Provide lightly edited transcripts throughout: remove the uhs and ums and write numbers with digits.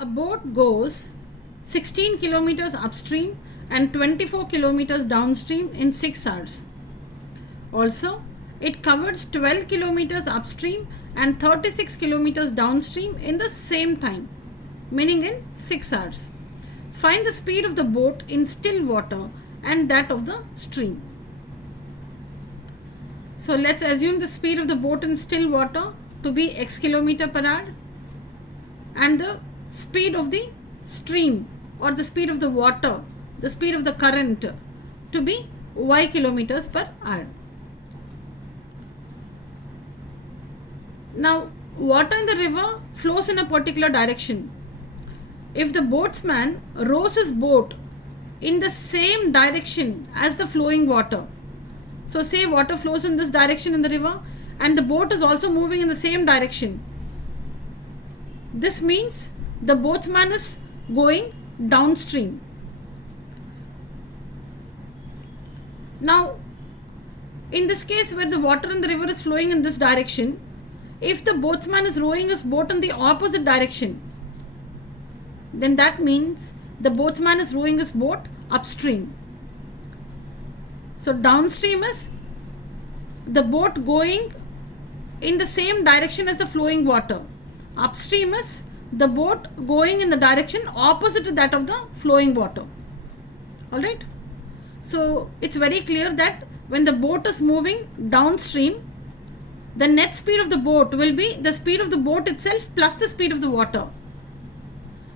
A boat goes 16 kilometers upstream and 24 kilometers downstream in 6 hours. Also, it covers 12 kilometers upstream and 36 kilometers downstream in the same time, meaning in 6 hours. Find the speed of the boat in still water and that of the stream. So let's assume the speed of the boat in still water to be x kilometer per hour and the speed of the stream or the speed of the water, the speed of the current to be y kilometers per hour. Now, water in the river flows in a particular direction. If the boatsman rows his boat in the same direction as the flowing water, so say water flows in this direction in the river and the boat is also moving in the same direction, this means the boatsman is going downstream. Now, in this case where the water in the river is flowing in this direction, if the boatsman is rowing his boat in the opposite direction, then that means the boatsman is rowing his boat upstream. So downstream is the boat going in the same direction as the flowing water. Upstream is the boat going in the direction opposite to that of the flowing water. Alright? So it's very clear that when the boat is moving downstream, the net speed of the boat will be the speed of the boat itself plus the speed of the water.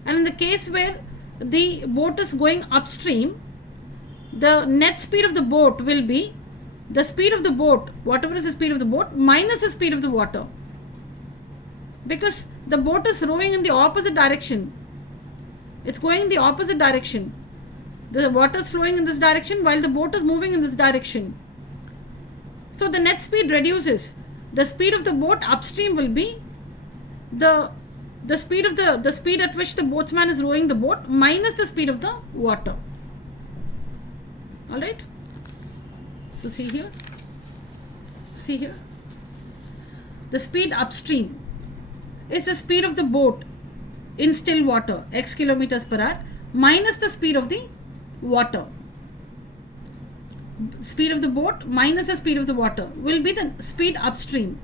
And in the case where the boat is going upstream, the net speed of the boat will be the speed of the boat, whatever is the speed of the boat, minus the speed of the water. Because the boat is rowing in the opposite direction. It's going in the opposite direction. The water is flowing in this direction while the boat is moving in this direction. So the net speed reduces. The speed of the boat upstream will be the speed at which the boatsman is rowing the boat minus the speed of the water. Alright? So see here. The speed upstream is the speed of the boat in still water, x kilometers per hour, minus the speed of the water. Speed of the boat minus the speed of the water will be the speed upstream,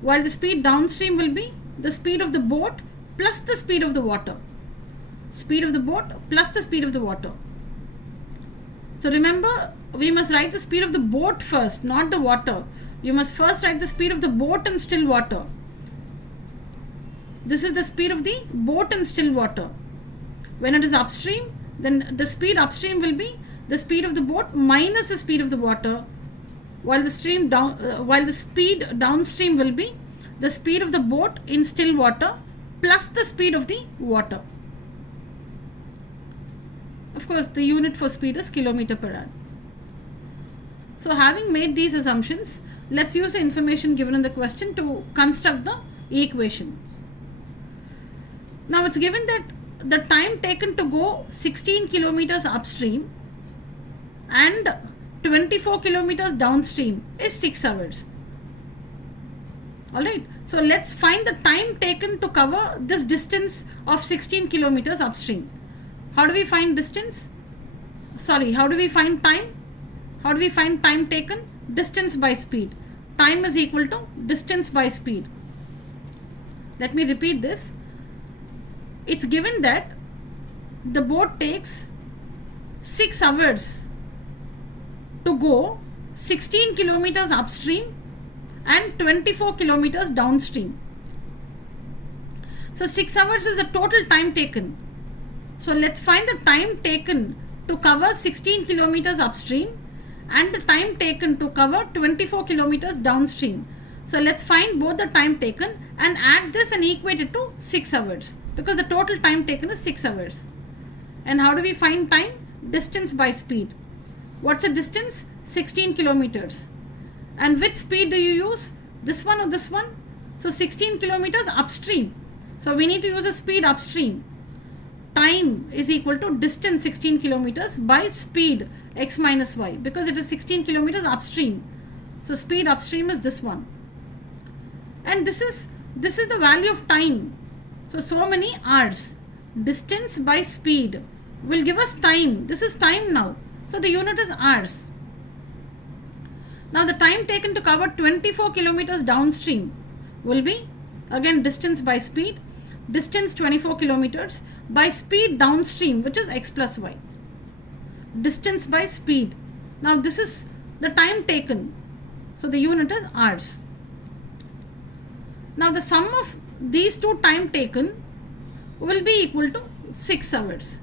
while the speed downstream will be the speed of the boat plus the speed of the water. Speed of the boat plus the speed of the water. So remember, we must write the speed of the boat first, not the water. You must first write the speed of the boat in still water. This is the speed of the boat in still water. When it is upstream, then the speed upstream will be the speed of the boat minus the speed of the water, while the speed downstream will be the speed of the boat in still water plus the speed of the water. Of course, the unit for speed is kilometer per hour. So having made these assumptions, let's use the information given in the question to construct the equation. Now it's given that the time taken to go 16 kilometers upstream and 24 kilometers downstream is 6 hours. Alright, so let's find the time taken to cover this distance of 16 kilometers upstream. How do we find distance? How do we find time? How do we find time taken? Distance by speed. Time is equal to distance by speed. Let me repeat this. It's given that the boat takes 6 hours to go 16 kilometers upstream and 24 kilometers downstream. So 6 hours is the total time taken. So let's find the time taken to cover 16 kilometers upstream and the time taken to cover 24 kilometers downstream. So let's find both the time taken and add this and equate it to 6 hours, because the total time taken is 6 hours. And how do we find time? Distance by speed. What's the distance? 16 kilometers. And which speed do you use? This one or this one? So 16 kilometers upstream. So we need to use a speed upstream. Time is equal to distance 16 kilometers by speed x minus y, because it is 16 kilometers upstream. So speed upstream is this one. And this is the value of time. So many hours. Distance by speed will give us time. This is time now. So the unit is hours. Now the time taken to cover 24 kilometers downstream will be again distance by speed. Distance 24 kilometers by speed downstream, which is x plus y. Distance by speed. Now this is the time taken. So the unit is hours. Now the sum of these two time taken will be equal to 6 hours.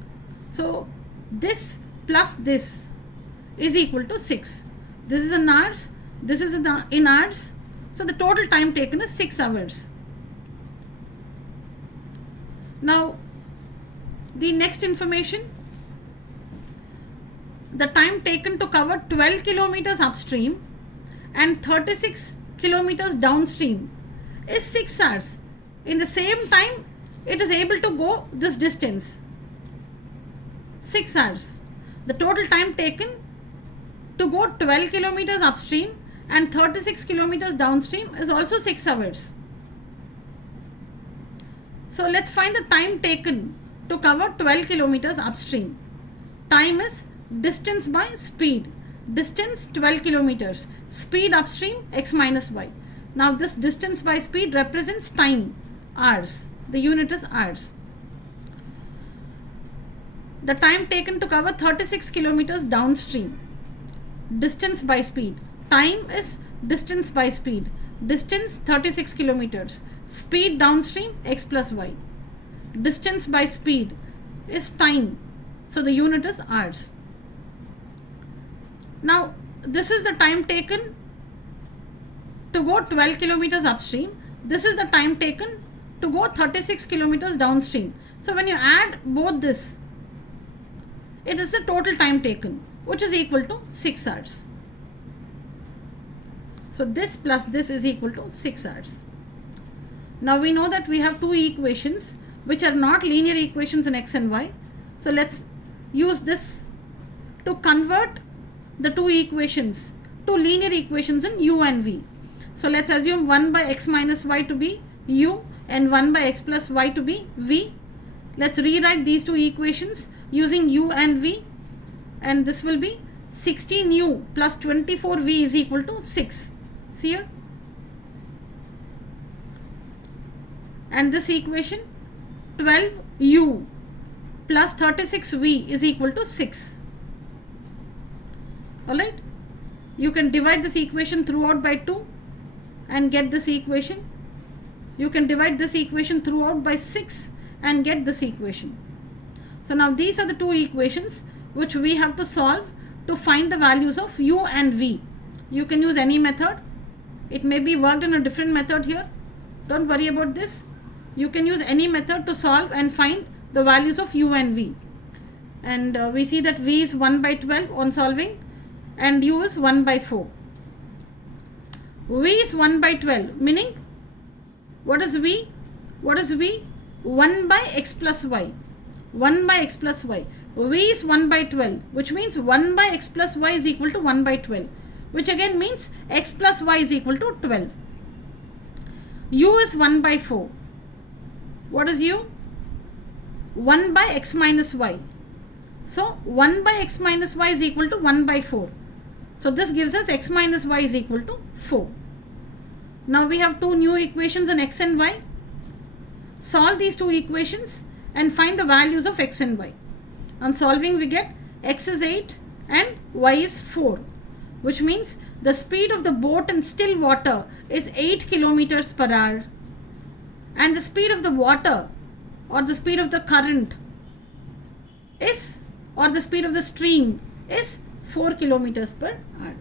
So this plus this is equal to 6. This is in hours, this is in hours. So the total time taken is 6 hours. Now the next information, the time taken to cover 12 kilometers upstream and 36 kilometers downstream is 6 hours. In the same time, it is able to go this distance. 6 hours. The total time taken to go 12 kilometers upstream and 36 kilometers downstream is also 6 hours. So let's find the time taken to cover 12 kilometers upstream. Time is distance by speed. Distance 12 kilometers. Speed upstream x minus y. Now this distance by speed represents time, hours. The unit is hours. The time taken to cover 36 kilometers downstream. Distance by speed. Time is distance by speed. Distance 36 kilometers. Speed downstream x plus y. Distance by speed is time. So the unit is hours. Now this is the time taken to go 12 kilometers upstream. This is the time taken to go 36 kilometers downstream. So when you add both this, it is the total time taken, which is equal to 6 hours. So this plus this is equal to 6 hours. Now we know that we have two equations which are not linear equations in x and y. So let's use this to convert the two equations to linear equations in u and v. So let's assume 1 by x minus y to be u and 1 by x plus y to be v. Let's rewrite these two equations using u and v, and this will be 16u plus 24v is equal to 6. See here? And this equation 12u plus 36v is equal to 6. Alright? You can divide this equation throughout by 2 and get this equation. You can divide this equation throughout by 6 and get this equation. So now these are the two equations which we have to solve to find the values of u and v. You can use any method. It may be worked in a different method here. Don't worry about this. You can use any method to solve and find the values of u and v. And we see that v is 1 by 12 on solving and u is 1 by 4. V is 1 by 12, meaning what is v? What is v? 1 by x plus y. 1 by x plus y. V is 1 by 12, which means 1 by x plus y is equal to 1 by 12, which again means x plus y is equal to 12. U is 1 by 4. What is u? 1 by x minus y. So 1 by x minus y is equal to 1 by 4. So this gives us x minus y is equal to 4. Now we have two new equations in x and y. Solve these two equations and find the values of x and y. On solving we get x is 8 and y is 4, which means the speed of the boat in still water is 8 kilometers per hour and the speed of the water or the speed of the current is, or the speed of the stream is 4 kilometers per hour.